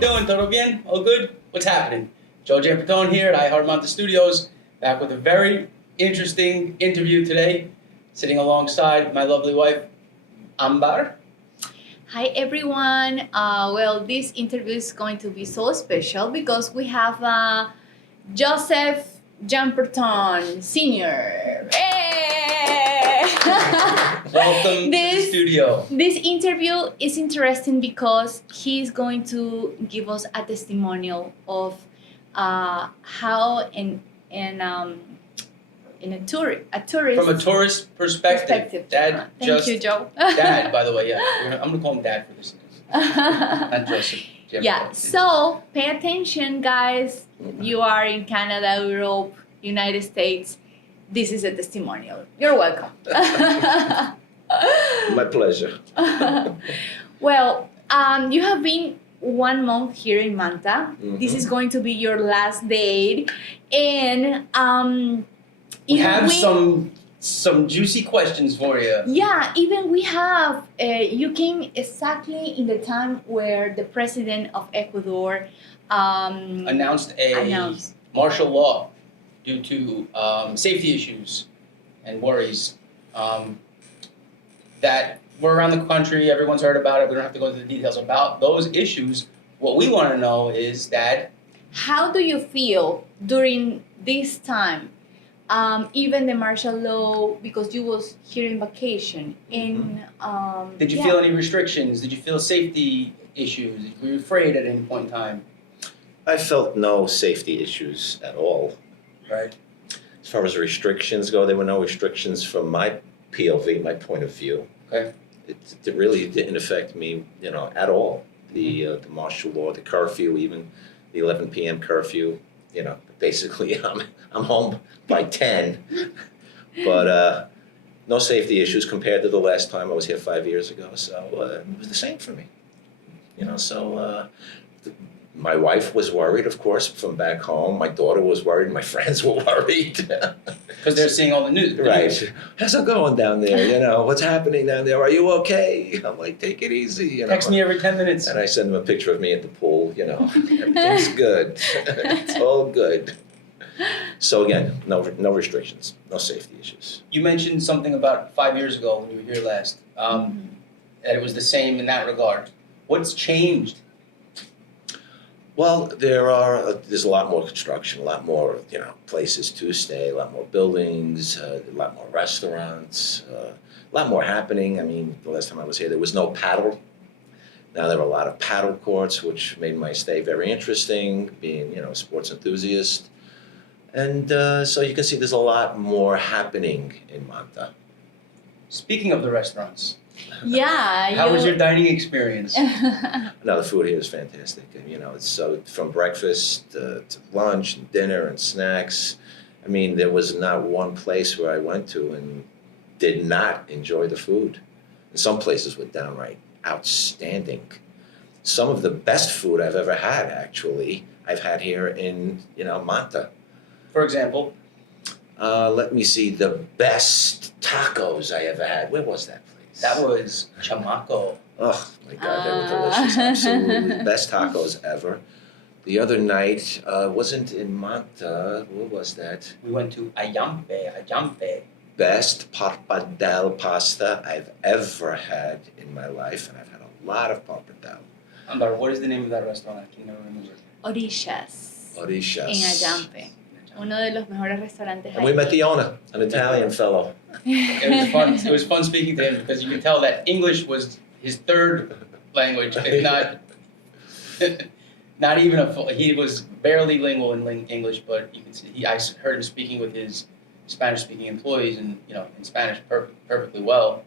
doing? Todo bien? All good? What's happening? Joe Giamportone here at Manta Studios, back with a very interesting interview today, sitting alongside my lovely wife, Ambar. Hi everyone. Well, this interview is going to be so special because we have Joseph Giamportone Sr. Hey! Welcome to the studio. This interview is interesting because he's going to give us a testimonial of how in a tourist From a tourist perspective. Dad, Thank you, Joe. Dad, by the way, yeah. I'm gonna call him Dad for this. Not Joseph. Yeah, so pay attention, guys. You are in Canada, Europe, United States. This is a testimonial. You're welcome. My pleasure. Well, you have been 1 month here in Manta. Mm-hmm. This is going to be your last day, and we have some juicy questions for you. Yeah, even we have. You came exactly in the time where the president of Ecuador Announced martial law due to safety issues and worries that were around the country. Everyone's heard about it. We don't have to go into the details about those issues. What we want to know is that how do you feel during this time? Even the martial law, because you was here in vacation. Did you feel any restrictions? Did you feel safety issues? Were you afraid at any point in time? I felt no safety issues at all. Right. As far as restrictions go, there were no restrictions from my POV, my point of view. Okay. It really didn't affect me, at all. The martial law, the curfew, even the 11 p.m. curfew. Basically, I'm home by 10. But no safety issues compared to the last time I was here 5 years ago. So it was the same for me. My wife was worried, of course, from back home. My daughter was worried. My friends were worried. Because they're seeing all the news. Right. How's it going down there? What's happening down there? Are you okay? I'm like, take it easy. Text me every 10 minutes. And I send them a picture of me at the pool. Everything's good. It's all good. So again, no restrictions, no safety issues. You mentioned something about 5 years ago when you were here last, that it was the same in that regard. What's changed? Well, there's a lot more construction, a lot more, places to stay, a lot more buildings, a lot more restaurants, a lot more happening. I mean, the last time I was here, there was no paddle. Now there are a lot of paddle courts, which made my stay very interesting, being, a sports enthusiast. And so you can see there's a lot more happening in Manta. Speaking of the restaurants, yeah. how was your dining experience? No, the food here is fantastic. It's so from breakfast to lunch and dinner and snacks. I mean, there was not one place where I went to and did not enjoy the food. And some places were downright outstanding. Some of the best food I've ever had, actually, I've had here in, Manta. For example? Let me see, the best tacos I ever had. Where was that place? That was Chamaco. Oh my God, they were delicious. Absolutely. Best tacos ever. The other night, wasn't in Manta. Where was that? We went to Ayangue. Best pappardelle pasta I've ever had in my life, and I've had a lot of pappardelle. Amber, what is the name of that restaurant? I can never remember. Orishas. Orishas. En Ayangue. Uno de los mejores restaurantes. And we met the owner, an Italian fellow. It was fun. It was fun speaking to him because you could tell that English was his third language, if not even a full. He was barely lingual in English, but you can see I heard him speaking with his Spanish-speaking employees, and in Spanish perfectly well.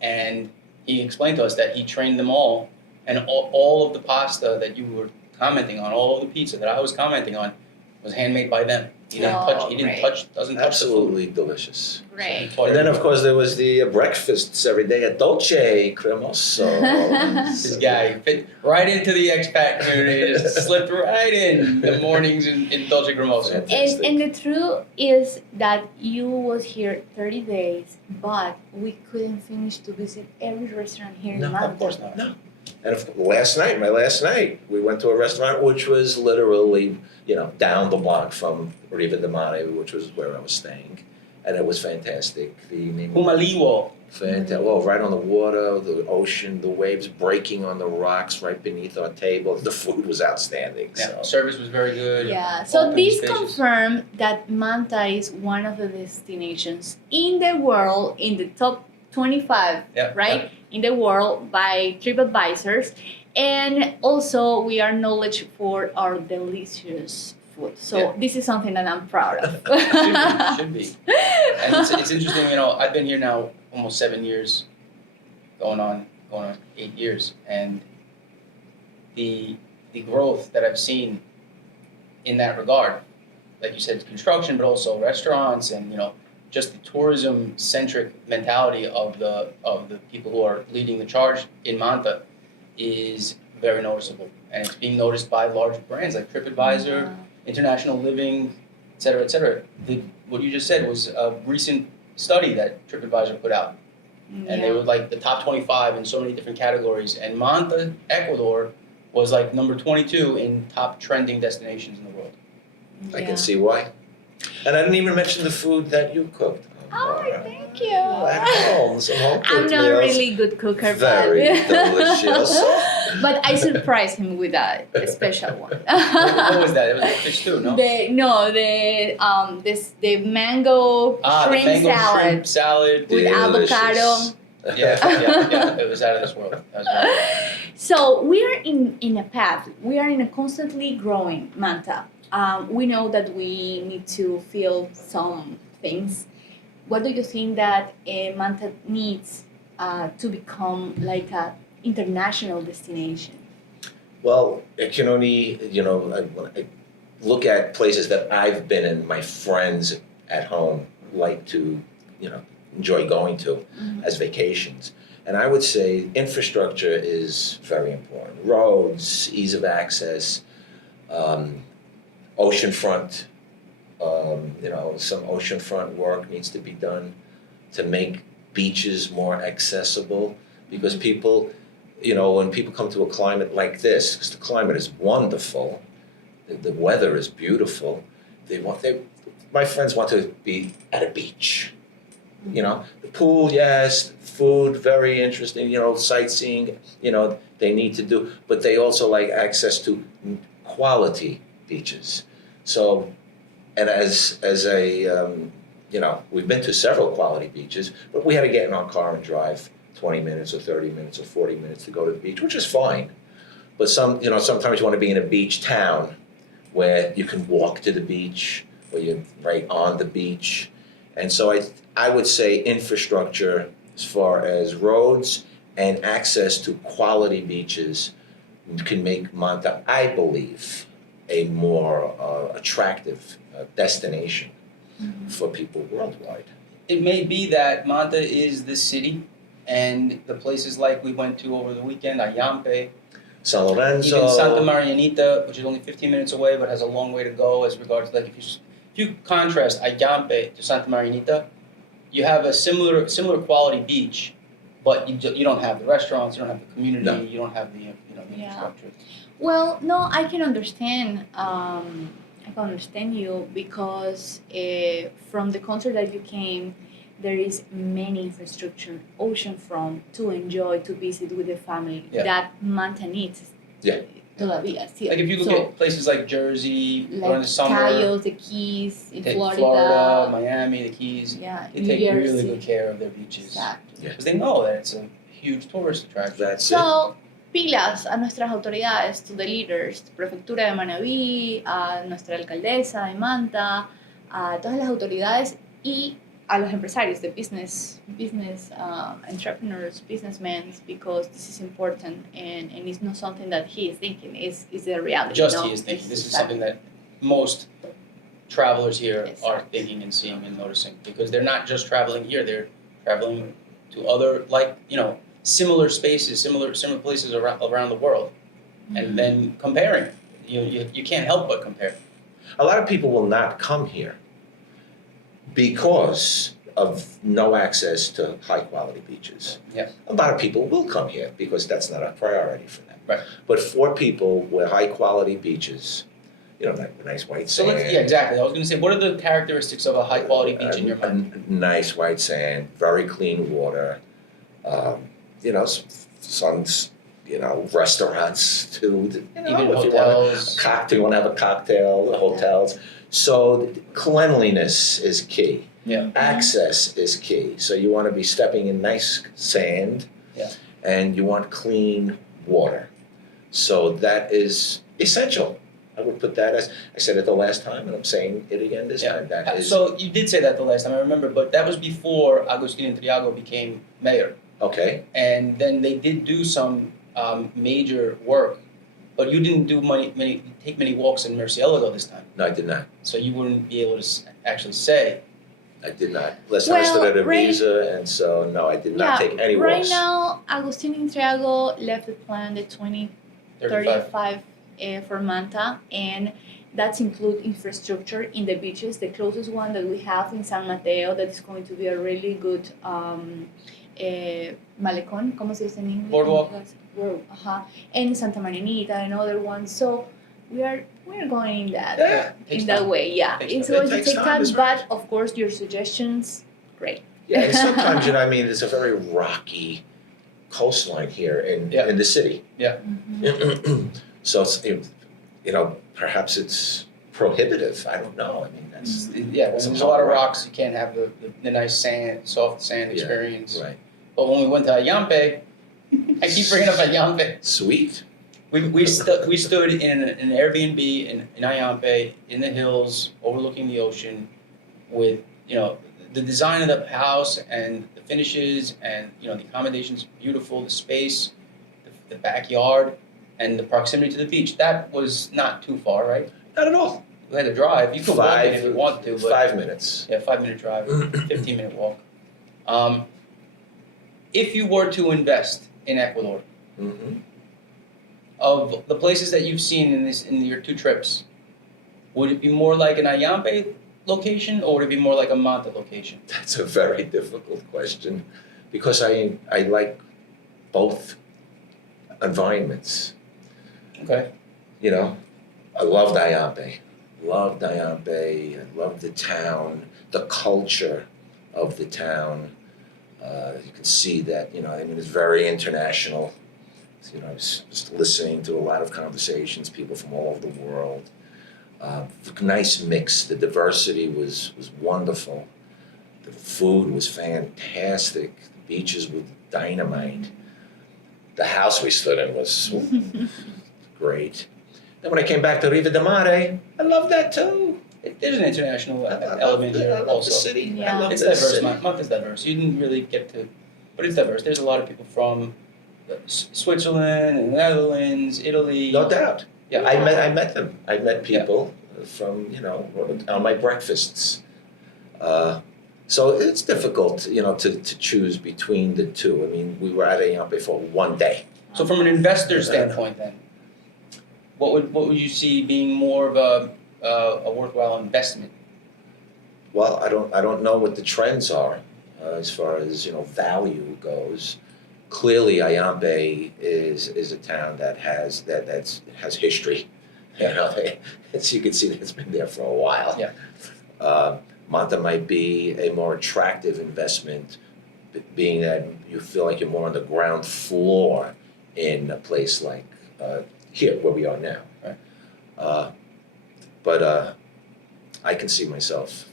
And he explained to us that he trained them all, and all of the pasta that you were commenting on, all of the pizza that I was commenting on, was handmade by them. He didn't touch. Doesn't touch Absolutely the food. Delicious. Great. And then, of course, there was the breakfasts every day at Dolce Cremoso. This guy fit right into the expat community, just slipped right in the mornings in Dolce Cremoso. And the truth is that you was here 30 days, but we couldn't finish to visit every restaurant here in Manta. Of course not. No. And my last night, we went to a restaurant which was literally, down the block from Riva de Mare, which was where I was staying. And it was fantastic. Humaliwo. Well, right on the water, the ocean, the waves breaking on the rocks right beneath our table. The food was outstanding. Yeah, So. service was very good. Yeah, so Open, this spacious. confirmed that Manta is one of the destinations in the world, in the top 25, Yeah, right? In the world by TripAdvisors. And also, we are knowledge for our delicious food. So Yeah. this is something that I'm proud of. Should be. And it's interesting, I've been here now almost 7 years, going on 8 years, and the growth that I've seen in that regard, like you said, construction, but also restaurants, and just the tourism-centric mentality of the people who are leading the charge in Manta is very noticeable, and it's being noticed by large brands like TripAdvisor, International Living, et cetera, et cetera. What you just said was a recent study that TripAdvisor put out, and they were like the top 25 in so many different categories, and Manta, Ecuador, was like number 22 in top trending destinations in the world. I can see why. And I didn't even mention the food that you cooked. Oh, thank you. At home, some home I'm cooked not a meals. really good cooker, Very delicious. but I surprised him with a special one. What was that? It was like fish stew, no? The mango shrimp the mango salad shrimp salad. with Delicious. avocado. Yeah. It was out of this world. That was right. So we are in a path. We are in a constantly growing Manta. We know that we need to feel some things. What do you think that Manta needs to become like a international destination? Well, it can only, when I look at places that I've been in, my friends at home like to, enjoy going to as vacations. And I would say infrastructure is very important. Roads, ease of access, oceanfront, some oceanfront work needs to be done to make beaches more accessible, because people, when people come to a climate like this, because the climate is wonderful, the weather is beautiful, my friends want to be at a beach. The pool, yes, food, very interesting, sightseeing, they need to do, but they also like access to quality beaches. So, and as a, we've been to several quality beaches, but we had to get in our car and drive 20 minutes or 30 minutes or 40 minutes to go to the beach, which is fine. But sometimes you want to be in a beach town where you can walk to the beach, or you're right on the beach. And so I would say infrastructure as far as roads and access to quality beaches can make Manta, I believe, a more attractive destination for people worldwide. It may be that Manta is the city, and the places like we went to over the weekend, Ayangue, San Lorenzo. even Santa Marianita, which is only 15 minutes away but has a long way to go as regards, like if you contrast Ayangue to Santa Marianita, you have a similar quality beach, but you don't have the restaurants, you don't have the community, No. you don't have the infrastructure. Well, no, I can understand. I can understand you because from the concert that you came, there is many infrastructure, oceanfront to enjoy, to visit with the family that Manta needs. Yeah. Todavía, sí. Like if you look at places like Jersey during like the summer, Cayos, the Keys, in take Florida, Miami, the Keys, yeah, they New take Jersey. really good care of their beaches. Exactly. Because they know that it's a huge tourist attraction. That's So, pilas a nuestras autoridades, to the leaders, Prefectura de Manabí, a nuestra alcaldesa de Manta, a todas las autoridades y a los empresarios, the business entrepreneurs, businessmen, because this is important and it's not something that he is thinking, is the reality. Just he is thinking. This is something that most travelers here are thinking and seeing and noticing, because they're not just traveling here, they're traveling to other, similar spaces, similar places around the world, and then comparing. You can't help but compare. A lot of people will not come here because of no access to high quality beaches. Yeah. A lot of people will come here because that's not a priority for them. Right. But for people with high quality beaches, like nice white So sand. yeah, exactly. I was going to say, what are the characteristics of a high quality beach in your mind? Nice white sand, very clean water, some restaurants too. Even if hotels. You want to have a cocktail, hotels. So cleanliness is key. Yeah. Access is key. So you want to be stepping in nice sand, Yeah. and you want clean water. So that is essential. I would put that as, I said it the last time, and I'm saying it again this time. That is So you did say that the last time, I remember, but that was before Agustin Triago became mayor. okay. And then they did do some major work, but you didn't do take many walks in Murcielago this time. No, I did not. So you wouldn't be able to actually say. I did not. Listen, I still had a visa, and so no, I did not take any right walks. now, Agustin Triago left the plan the 2035 for Manta, and that's include infrastructure in the beaches. The closest one that we have in San Mateo that is going to be a really good malecón, ¿cómo se dice en English? Boardwalk. And Santa Marinita and other ones. So we're going in that Yeah, that way. Yeah, Takes it's time. going It to takes take time, time, it's but right. of course your suggestions, great. Yeah, and sometimes it's a very rocky coastline here in the city. Mhm. So it's, perhaps it's prohibitive. I don't know. I mean, that's Yeah, when there's a lot of rocks, you can't have the nice sand, soft sand Yeah, experience. right. But when we went to Ayangue, I keep bringing up Ayangue. Sweet. We stood in an Airbnb in Ayangue in the hills overlooking the ocean with, the design of the house and the finishes and, the accommodations beautiful, the space, the backyard, and the proximity to the beach. That was not too far, right? Not at all. We had to drive. You could walk in if you want to, but 5 minutes. yeah, 5-minute drive, 15-minute walk. If you were to invest in Ecuador, Mm-hmm. of the places that you've seen in your 2 trips, would it be more like an Ayangue location or would it be more like a Manta location? That's a very difficult question because I like both environments. Okay. I loved Ayangue. I loved the town, the culture of the town. You can see that, it's very international. I was just listening to a lot of conversations, people from all over the world. Nice mix. The diversity was wonderful. The food was fantastic. The beaches were dynamite. The house we stood in was great. Then when I came back to Riva de Mare, I loved that too. There's an international I element here love also. the city. Yeah. I love It's the diverse. city. Manta's diverse. You didn't really get to, but it's diverse. There's a lot of people from Switzerland and the Netherlands, Italy. No doubt. Yeah. I met them. I met people from, on my breakfasts. So it's difficult, to choose between the two. I mean, we were at Ayangue for one day. So from an investor standpoint, then, what would you see being more of a worthwhile investment? Well, I don't know what the trends are as far as value goes. Clearly, Ayangue is a town that has history. As you can see, it's been there for a while. Yeah. Manta might be a more attractive investment, being that you feel like you're more on the ground floor in a place like here, where we are now. Right. But I can see myself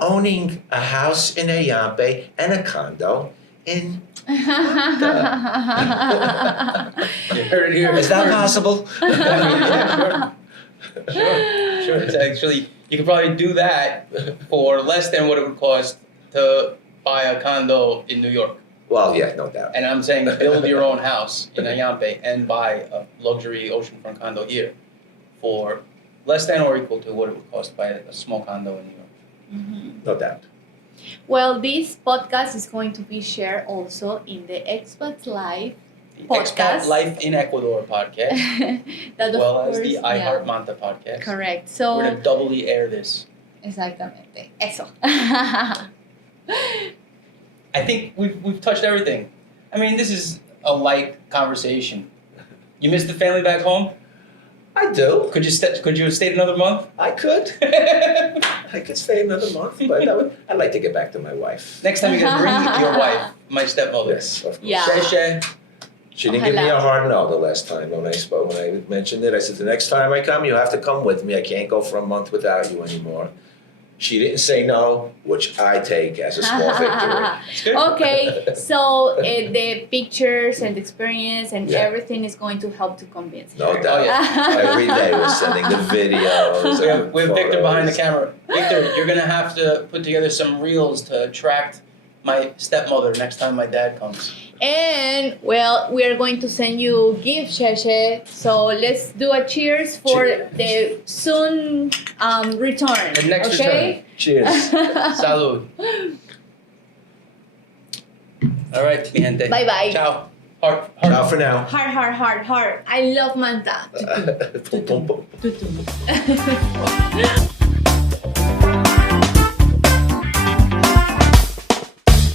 owning a house in Ayangue and a condo in You heard it here. Is that possible? Yeah, sure. It's actually, you could probably do that for less than what it would cost to buy a condo in New York. Well, yeah, no doubt. And I'm saying build your own house in Ayangue and buy a luxury oceanfront condo here for less than or equal to what it would cost to buy a small condo in New York. Mhm. No doubt. Well, this podcast is going to be shared also in the Expats Live The Podcast. Expat Life in Ecuador podcast, that as of well as course, the iHeart Manta podcast. Correct. We're So, going to doubly air this. exactamente. Eso. I think we've touched everything. I mean, this is a light conversation. You miss the family back home? I do. Could you have stayed another month? I could. I could stay another month, but I'd like to get back to my wife. Next time you gotta bring your wife, my stepmother. Yes, of course. Yeah. Shay. She didn't give me a hard no the last time when I mentioned it. I said, the next time I come, you have to come with me. I can't go for a month without you anymore. She didn't say no, which I take as a small victory. It's good. Okay, so the pictures and the experience and Yeah. everything is going to help to convince her. No doubt. Oh, yeah. Every day we're sending the videos. We have Victor behind the photos. camera. Victor, you're gonna have to put together some reels to attract my stepmother next time my dad comes. And well, we are going to send you gifts, Sheshe. So let's do a cheers for Cheers. the soon return. The next okay? Cheers. Salud. All right, mi gente. Bye bye. Ciao. Heart. Ciao for now. Heart. I love Manta. Pum, pum, pum.